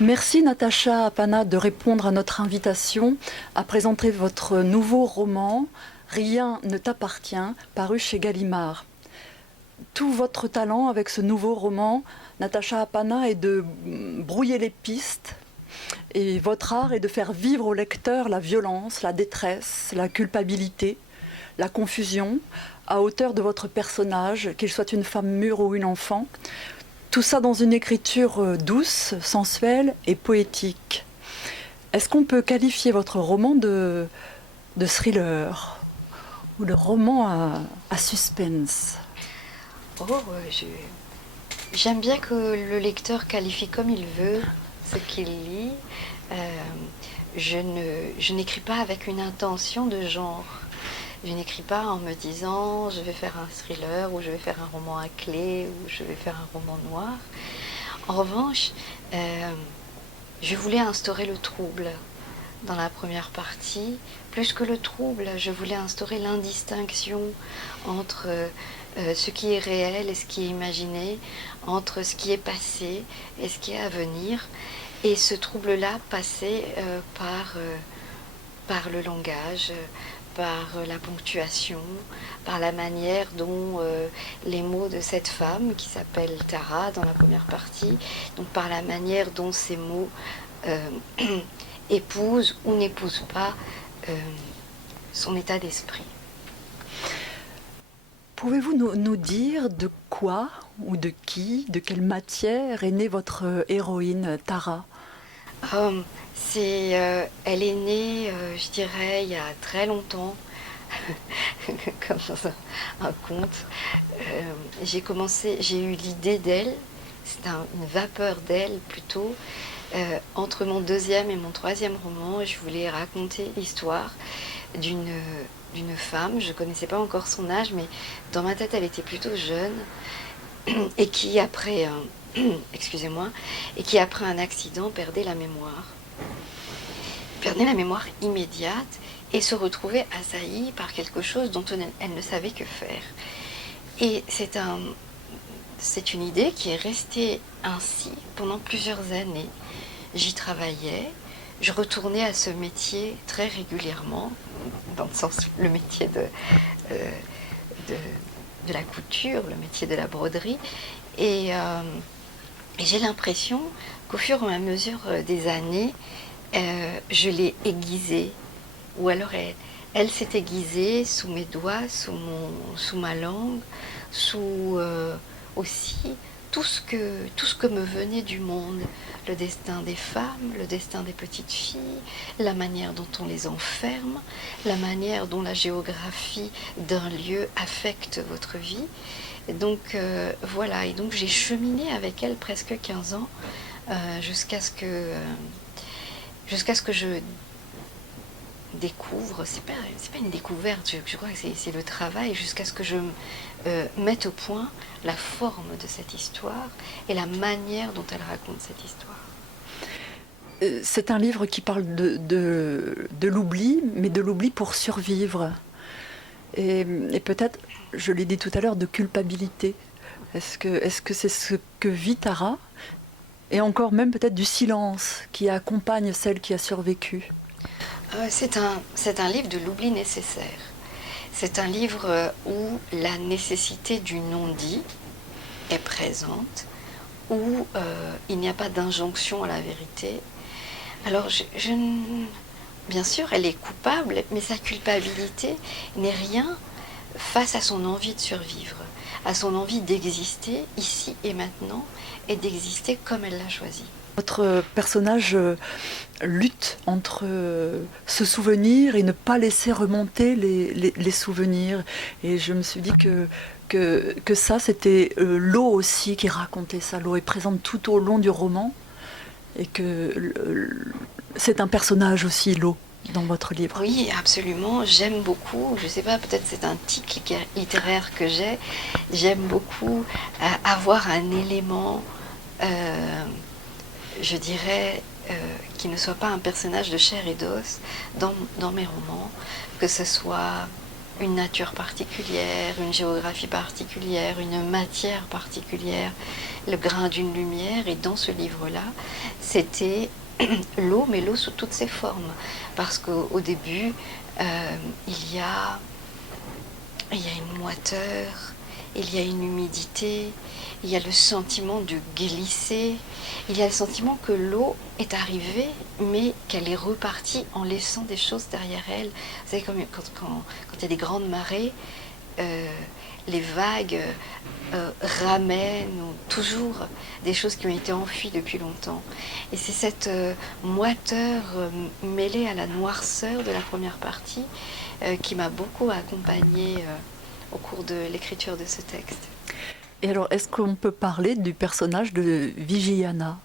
Merci Natacha Apana de répondre à notre invitation à présenter votre nouveau roman Rien ne t'appartient, paru chez Gallimard. Tout votre talent avec ce nouveau roman, Natacha Apana, est de brouiller les pistes, et votre art est de faire vivre au lecteur la violence, la détresse, la culpabilité, la confusion, à hauteur de votre personnage, qu'il soit une femme mûre ou une enfant. Tout ça dans une écriture douce, sensuelle et poétique. Est-ce qu'on peut qualifier votre roman de thriller ou de roman à suspense? J'aime bien que le lecteur qualifie comme il veut ce qu'il lit. Je n'écris pas avec une intention de genre. Je n'écris pas en me disant je vais faire un thriller ou je vais faire un roman à clé ou je vais faire un roman noir. En revanche, je voulais instaurer le trouble dans la première partie. Plus que le trouble, je voulais instaurer l'indistinction entre ce qui est réel et ce qui est imaginé, entre ce qui est passé et ce qui est à venir. Et ce trouble-là passait par le langage, par la ponctuation, par la manière dont les mots de cette femme qui s'appelle Tara dans la première partie, donc par la manière dont ces mots épousent ou n'épousent pas son état d'esprit. Pouvez-vous nous dire de quoi ou de qui, de quelle matière est née votre héroïne Tara? Elle est née, je dirais, il y a très longtemps, comme dans un conte. J'ai eu l'idée d'elle, c'est une vapeur d'elle plutôt. Entre mon deuxième et mon troisième roman, je voulais raconter l'histoire d'une femme. Je ne connaissais pas encore son âge, mais dans ma tête, elle était plutôt jeune et qui, après un accident, perdait la mémoire immédiate et se retrouvait assaillie par quelque chose dont elle ne savait que faire. Et c'est une idée qui est restée ainsi pendant plusieurs années. J'y travaillais, je retournais à ce métier très régulièrement, dans le sens le métier de la couture, le métier de la broderie, et j'ai l'impression qu'au fur et à mesure des années, je l'ai aiguisée, ou alors elle s'est aiguisée sous mes doigts, sous ma langue, sous aussi tout ce que me venait du monde, le destin des femmes, le destin des petites filles, la manière dont on les enferme, la manière dont la géographie d'un lieu affecte votre vie. Et donc voilà, et donc j'ai cheminé avec elle presque 15 ans jusqu'à ce que je découvre, c'est pas une découverte, je crois que c'est le travail, jusqu'à ce que je mette au point la forme de cette histoire et la manière dont elle raconte cette histoire. C'est un livre qui parle de l'oubli, mais de l'oubli pour survivre. Et peut-être, je l'ai dit tout à l'heure, de culpabilité. Est-ce que c'est ce que vit Tara? Et encore même peut-être du silence qui accompagne celle qui a survécu. C'est un livre de l'oubli nécessaire. C'est un livre où la nécessité du non-dit est présente, où il n'y a pas d'injonction à la vérité. Alors, bien sûr, elle est coupable, mais sa culpabilité n'est rien face à son envie de survivre, à son envie d'exister ici et maintenant, et d'exister comme elle l'a choisi. Votre personnage lutte entre se souvenir et ne pas laisser remonter les souvenirs. Et je me suis dit que ça, c'était l'eau aussi qui racontait ça. L'eau est présente tout au long du roman. Et que c'est un personnage aussi, l'eau, dans votre livre. Oui, absolument. J'aime beaucoup, je ne sais pas, peut-être c'est un tic littéraire que j'aime beaucoup avoir un élément, je dirais, qui ne soit pas un personnage de chair et d'os dans mes romans, que ce soit une nature particulière, une géographie particulière, une matière particulière, le grain d'une lumière. Et dans ce livre-là, c'était l'eau, mais l'eau sous toutes ses formes. Parce qu'au début, il y a une moiteur, il y a une humidité, il y a le sentiment de glisser, il y a le sentiment que l'eau est arrivée, mais qu'elle est repartie en laissant des choses derrière elle. Vous savez, comme quand il y a des grandes marées, les vagues ramènent toujours des choses qui ont été enfuies depuis longtemps. Et c'est cette moiteur mêlée à la noirceur de la première partie qui m'a beaucoup accompagnée au cours de l'écriture de ce texte. Et alors, est-ce qu'on peut parler du personnage de Vijayana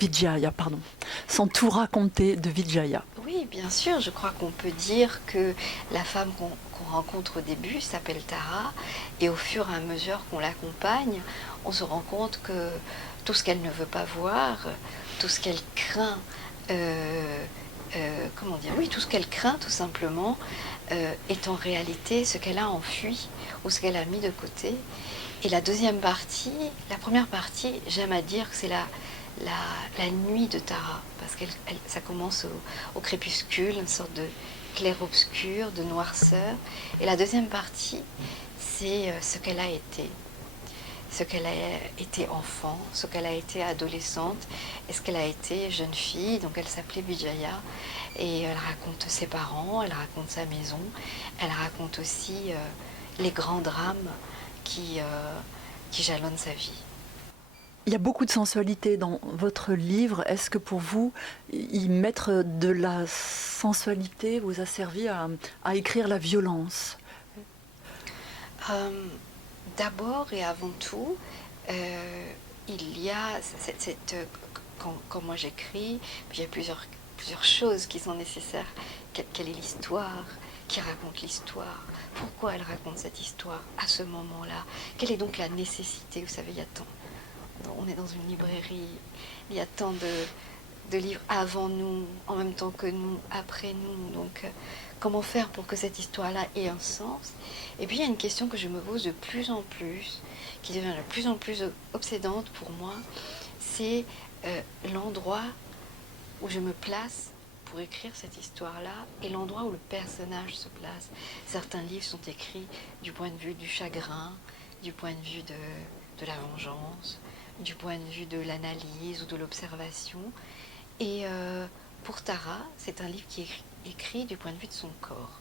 Vijaya. Pardon. Sans tout raconter de Vijaya. Oui, bien sûr, je crois qu'on peut dire que la femme qu'on rencontre au début s'appelle Tara, et au fur et à mesure qu'on l'accompagne, on se rend compte que tout ce qu'elle ne veut pas voir, tout ce qu'elle craint, tout ce qu'elle craint tout simplement, est en réalité ce qu'elle a enfui ou ce qu'elle a mis de côté. Et la première partie, j'aime à dire que c'est la nuit de Tara, parce que ça commence au crépuscule, une sorte de clair-obscur, de noirceur. Et la deuxième partie, c'est ce qu'elle a été. Ce qu'elle a été enfant, ce qu'elle a été adolescente, et ce qu'elle a été jeune fille. Donc elle s'appelait Vijaya, et elle raconte ses parents, elle raconte sa maison, elle raconte aussi les grands drames qui jalonnent sa vie. Il y a beaucoup de sensualité dans votre livre. Est-ce que pour vous, y mettre de la sensualité vous a servi à écrire la violence? D'abord et avant tout, il y a quand moi j'écris, il y a plusieurs choses qui sont nécessaires. Quelle est l'histoire? Qui raconte l'histoire? Pourquoi elle raconte cette histoire à ce moment-là? Quelle est donc la nécessité? Vous savez, on est dans une librairie, il y a tant de livres avant nous, en même temps que nous, après nous. Donc, comment faire pour que cette histoire-là ait un sens? Et puis, il y a une question que je me pose de plus en plus, qui devient de plus en plus obsédante pour moi, c'est l'endroit où je me place pour écrire cette histoire-là et l'endroit où le personnage se place. Certains livres sont écrits du point de vue du chagrin, du point de vue de la vengeance, du point de vue de l'analyse ou de l'observation. Et pour Tara, c'est un livre qui est écrit du point de vue de son corps.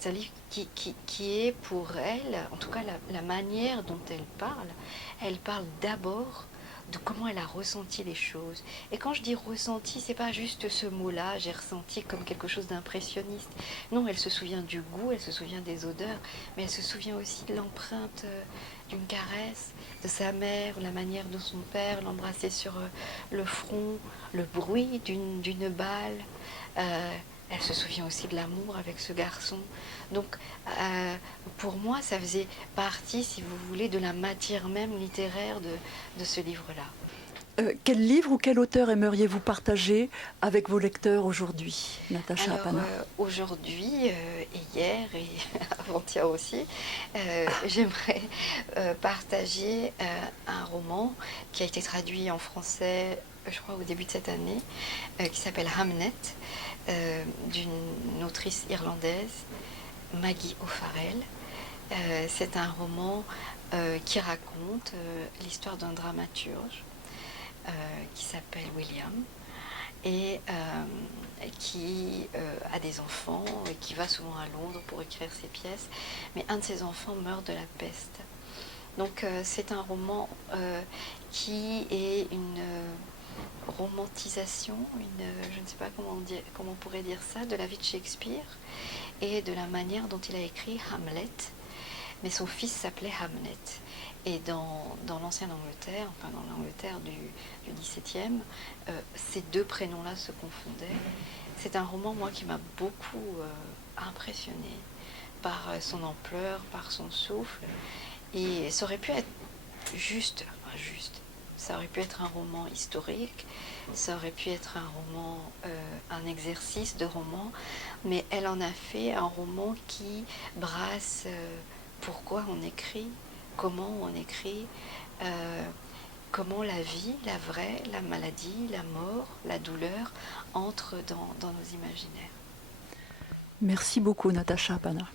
C'est un livre qui est pour elle, en tout cas la manière dont elle parle d'abord de comment elle a ressenti les choses. Et quand je dis ressenti, c'est pas juste ce mot-là, j'ai ressenti comme quelque chose d'impressionniste. Non, elle se souvient du goût, elle se souvient des odeurs, mais elle se souvient aussi de l'empreinte d'une caresse de sa mère, la manière dont son père l'embrassait sur le front, le bruit d'une balle. Elle se souvient aussi de l'amour avec ce garçon. Donc, pour moi, ça faisait partie, si vous voulez, de la matière même littéraire de ce livre-là. Quel livre ou quel auteur aimeriez-vous partager avec vos lecteurs aujourd'hui, Natacha Appanah? Aujourd'hui, et hier et avant-hier aussi, j'aimerais partager un roman qui a été traduit en français, je crois, au début de cette année, qui s'appelle Hamnet, d'une autrice irlandaise, Maggie O'Farrell. C'est un roman qui raconte l'histoire d'un dramaturge qui s'appelle William et qui a des enfants et qui va souvent à Londres pour écrire ses pièces, mais un de ses enfants meurt de la peste. Donc c'est un roman qui est une romantisation, je ne sais pas comment on pourrait dire ça, de la vie de Shakespeare et de la manière dont il a écrit Hamlet. Mais son fils s'appelait Hamnet. Et dans l'ancienne Angleterre, enfin dans l'Angleterre du XVIIe, ces deux prénoms-là se confondaient. C'est un roman, moi, qui m'a beaucoup impressionnée par son ampleur, par son souffle. Et ça aurait pu être juste, Ça aurait pu être un roman historique, ça aurait pu être un roman, un exercice de roman, mais elle en a fait un roman qui brasse pourquoi on écrit, comment on écrit, euh, comment la vie, la vraie, la maladie, la mort, la douleur entrent dans nos imaginaires. Merci beaucoup, Natacha Pana.